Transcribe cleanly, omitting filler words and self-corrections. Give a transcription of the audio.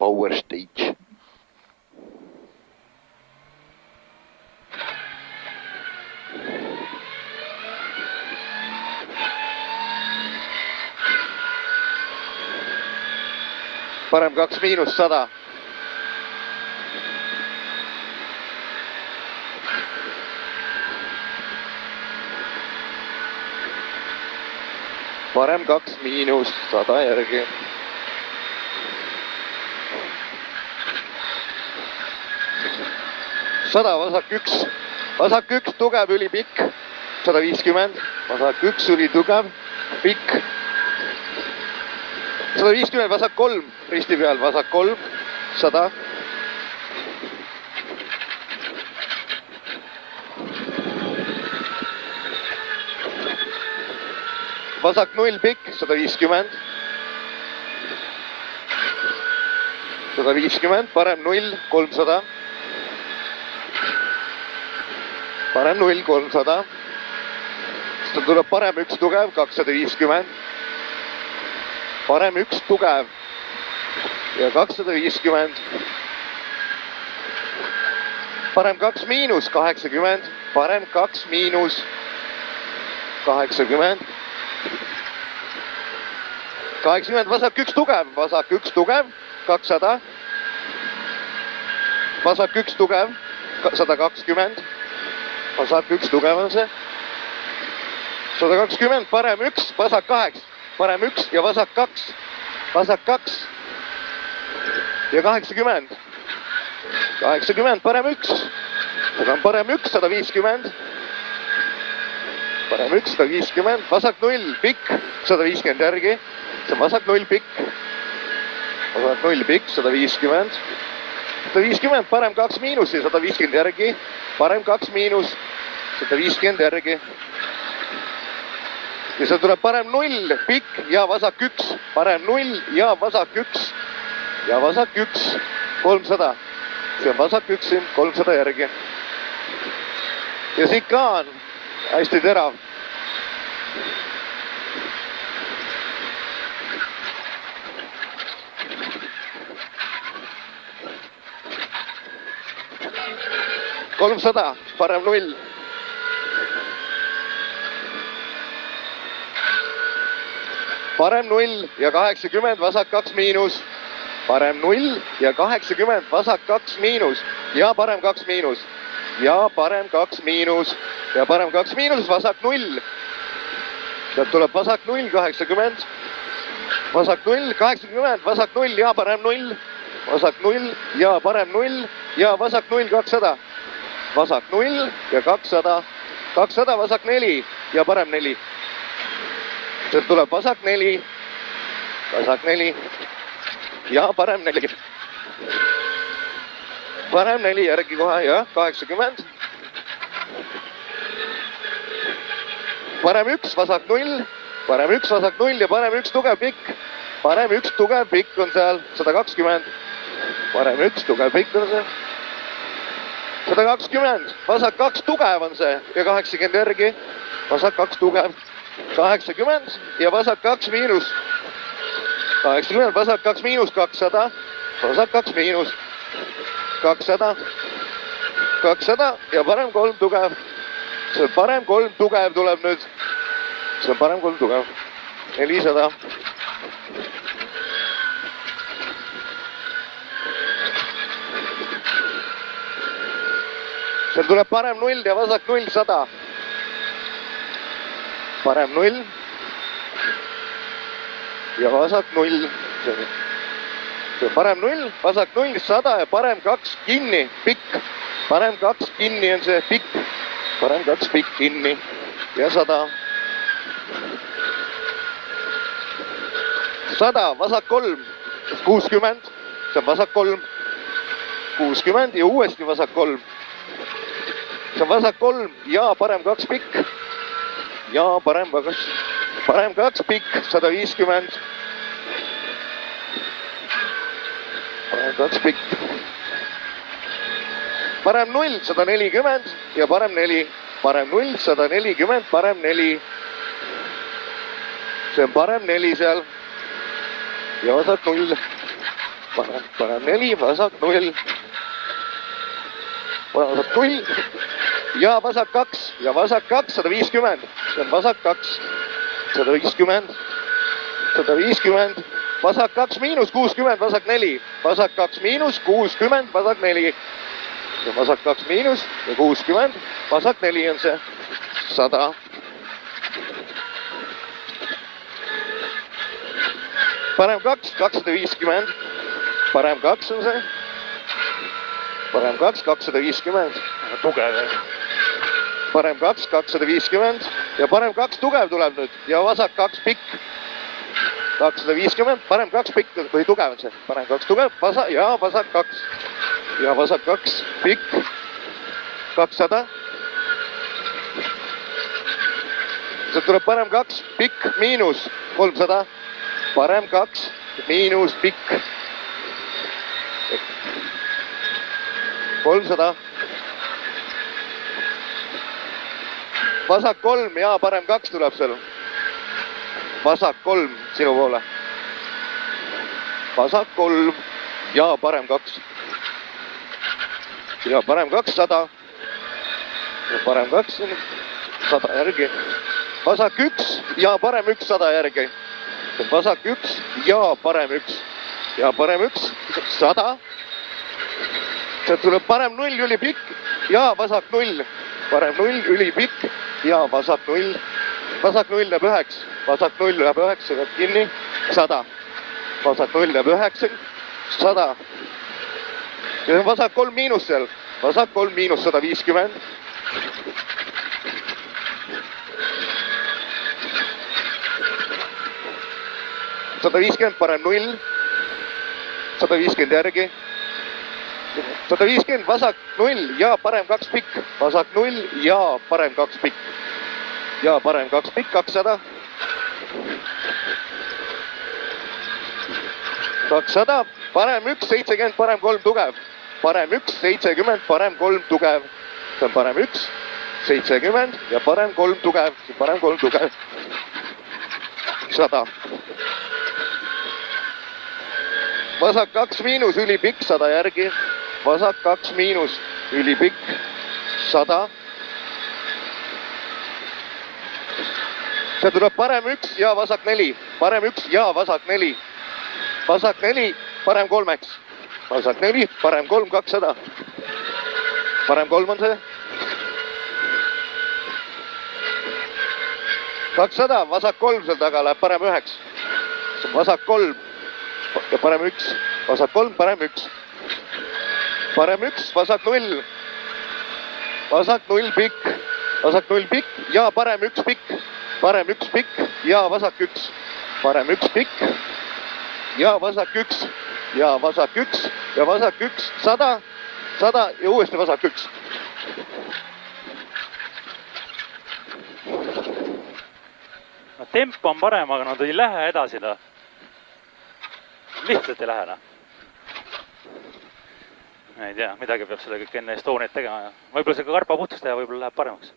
Power Stage. Parem 2 miinus 100. Parem 2 miinus 100 järgi. Vasak 1 tugev, ülipikk, 150. Vasak 1 ülitugev, pikk. 150, vasak 3, risti peal, vasak 3, 100. Vasak 0, pikk, 150. 150, parem 0, 300. Parem 0, 300. Siis tuleb parem 1 tugev, 250. Parem 1 tugev ja 250. Parem 2 miinus 80. Parem 2 miinus 80. 80, vasak 1 tugev, 200. Vasak 1 tugev, 120. Vasak 1 tugev on see. 120, parem 1, vasak 8. Parem 1 ja vasak 2. Vasak 2 ja 80. 80, parem 1. Aga on parem 1, 150. Parem 1, 150. Vasak 0, pikk, 150 järgi. See on vasak 0, pikk. Vasak 0, pikk, 150. 150, parem 2 miinus ja 150 järgi. Parem 2 miinus, 150 järgi. Ja see tuleb parem 0, pikk ja vasak 1. Parem 0 ja vasak 1. Ja vasak 1, 300. See on vasak 1 siin, 300 järgi. Ja siit ka on hästi terav. Parem 0. Parem 0 ja 80, vasak 2 miinus. Parem 0 ja 80, vasak 2 miinus. Ja parem 2 miinus. Ja parem 2 miinus. Ja parem 2 miinus, vasak 0. Sealt tuleb vasak 0, 80. Vasak 0, 80, vasak 0 ja parem 0. Vasak 0 ja parem 0 ja vasak 0, 200. Vasak 0 ja 200. 200, vasak 4 ja parem 4. Sealt tuleb vasak 4. Vasak 4 ja parem 4. Parem 4 järgi kohe, jah, 80. Parem 1, vasak 0. Parem 1, vasak 0 ja parem 1 tugev pikk. Parem 1 tugev pikk on seal, 120. Parem 1 tugev pikk on see. 120, vasak 2 tugev on see ja 80 järgi. Vasak 2 tugev, 80 ja vasak 2 miinus. 80, vasak 2 miinus, 200. Vasak 2 miinus, 200. 200 ja parem 3 tugev. See parem 3 tugev tuleb nüüd. See on parem 3 tugev. 400. Seal tuleb parem 0 ja vasak 0, 100. Parem 0 ja vasak 0. Parem 0, vasak 0, 100 ja parem 2 kinni, pikk. Parem 2 kinni on see pikk. Parem 2 pikk kinni ja 100. 100, vasak 3, 60. See on vasak 3. 60 ja uuesti vasak 3. See on vasak 3 ja parem 2 pikk. Ja parem 2 pikk, 150. Parem 2 pikk. Parem 0, 140 ja parem 4. Parem 0, 140, parem 4. See on parem 4 seal. Ja vasak 0. parem 4, vasak 0. Vasak 0 ja vasak 2 ja vasak 2, 150. See on vasak 2, 150, 150, vasak 2 miinus 60, vasak 4, vasak 2 miinus 60, vasak 4. Ja vasak 2 miinus ja 60, vasak 4 on see 100. Parem 2, 250, parem 2 on see, parem 2, 250. Tugev. Parem 2, 250 ja parem 2 tugev tuleb nüüd ja vasak 2 pikk. 250, parem 2 pikk või tugev on see, parem 2 tugev, vasak 2 ja vasak 2 pikk. 200. See tuleb parem 2 pikk miinus 300. Parem 2 miinus pikk 300. Vasak 3 ja parem 2 tuleb seal. Vasak 3 sinu poole. Vasak 3 ja parem 2. Ja parem 2 100. Ja parem 2 100 järgi. Vasak 1 ja parem 1 100 järgi. Vasak 1 ja parem 1. Ja parem 1 100. Sealt tuleb parem 0 ülipikk ja vasak 0. Parem 0 ülipikk ja vasak 0. Vasak 0 läheb 9. Vasak 0 läheb 9, läheb kinni. 100. Vasak 0 läheb 9. 100. Ja vasak 3 miinus seal. Vasak 3 miinus 150. 150, parem 0. 150 järgi. 150, vasak 0 ja parem 2 pikk. Vasak 0 ja parem 2 pikk. Ja parem 2 pikk, 200. 200, parem 1, 70, parem 3 tugev. Parem 1, 70, parem 3 tugev. See on parem 1, 70 ja parem 3 tugev. Parem 3 tugev. 100. Vasak 2 miinus ülipikk 100 järgi. Vasak 2 miinus ülipikk 100. See tuleb parem 1 ja vasak 4. Parem 1 ja vasak 4. Vasak 4, parem 3. Vasak 4, parem 3, 200. Parem 3 on see. 200, vasak 3 seal taga läheb parem 9. Vasak 3 ja parem 1. Vasak 3, parem 1. Parem 1, vasak 0. Vasak 0 pikk. Vasak 0 pikk ja parem 1 pikk. Parem 1 pikk ja vasak 1. Parem 1 pikk ja vasak 1. Ja vasak 1 ja vasak 1. 100. 100 ja uuesti vasak 1. No, tempo on parem, aga nad ei lähe edasi. Lihtsalt ei lähe. Ma ei tea, midagi peab seda kõik enne Estoniat tegema. Võib-olla see ka karpa puhtust teha, võib-olla läheb paremaks.